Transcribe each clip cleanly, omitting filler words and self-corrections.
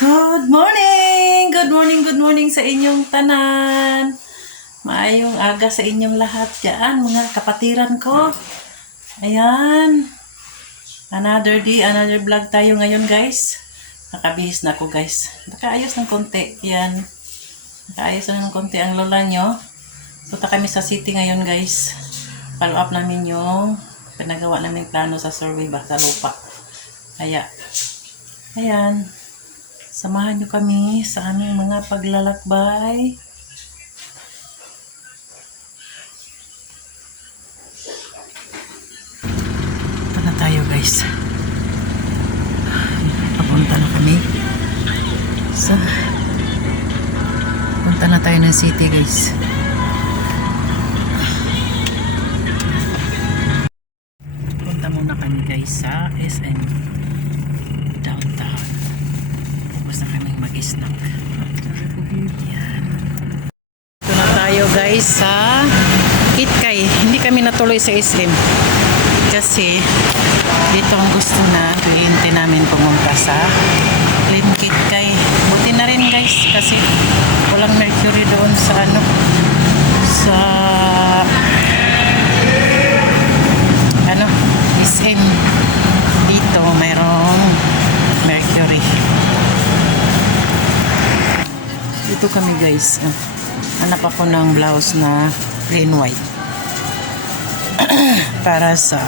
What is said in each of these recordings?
Good morning! Good morning, good morning sa inyong tanan. Maayong aga sa inyong lahat dyan, mga kapatiran ko. Ayan. Another day, another vlog tayo ngayon, guys. Nakabihis na ako, guys. Nakaayos ng konti. Yan. Nakaayos na ng konti ang lola nyo. Punta kami sa city ngayon, guys. Follow up namin yung pinagawa namin plano sa survey ba, sa lupa. Kaya, ayan. Samahan nyo kami sa aming mga paglalakbay. Ito na tayo, guys. Papunta na kami. Punta na tayo ng city, guys. Punta muna kami, guys, sa SM downtown. Basta kaming mag-snack. Yan. Ito na tayo, guys, sa Kitkay. Hindi kami natuloy sa SM kasi dito ang gusto na kliyente namin pumunta sa Clean Kitkay. Buti na rin, guys, kasi walang mercury doon sa SM. Dito mayroong mercury. Dito kami, guys. Hanap ako ng blouse na plain white. Para sa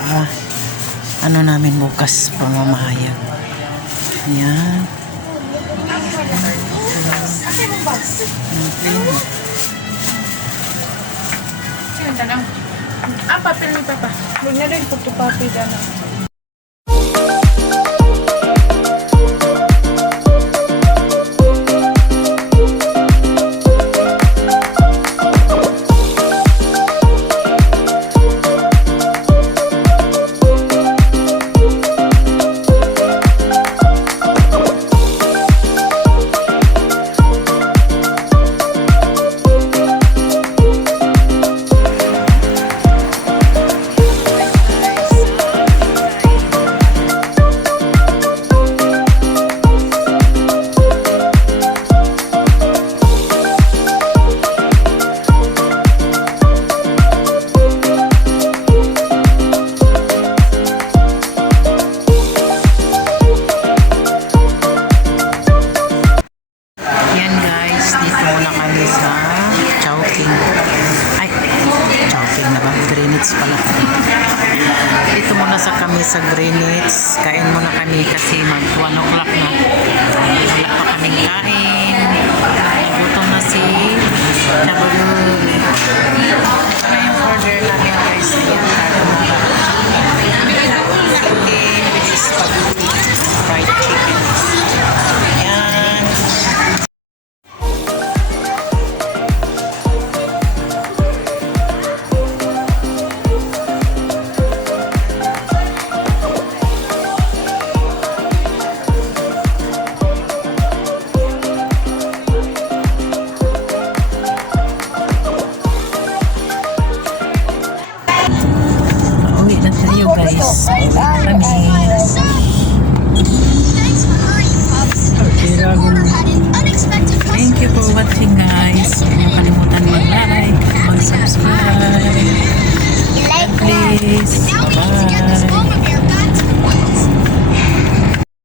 namin bukas pamamahayag. Yan. Plain white. Sino lang? Papel ni Papa. Huwag na rin photocopy na. Dito muna sa kami sa Greenwich.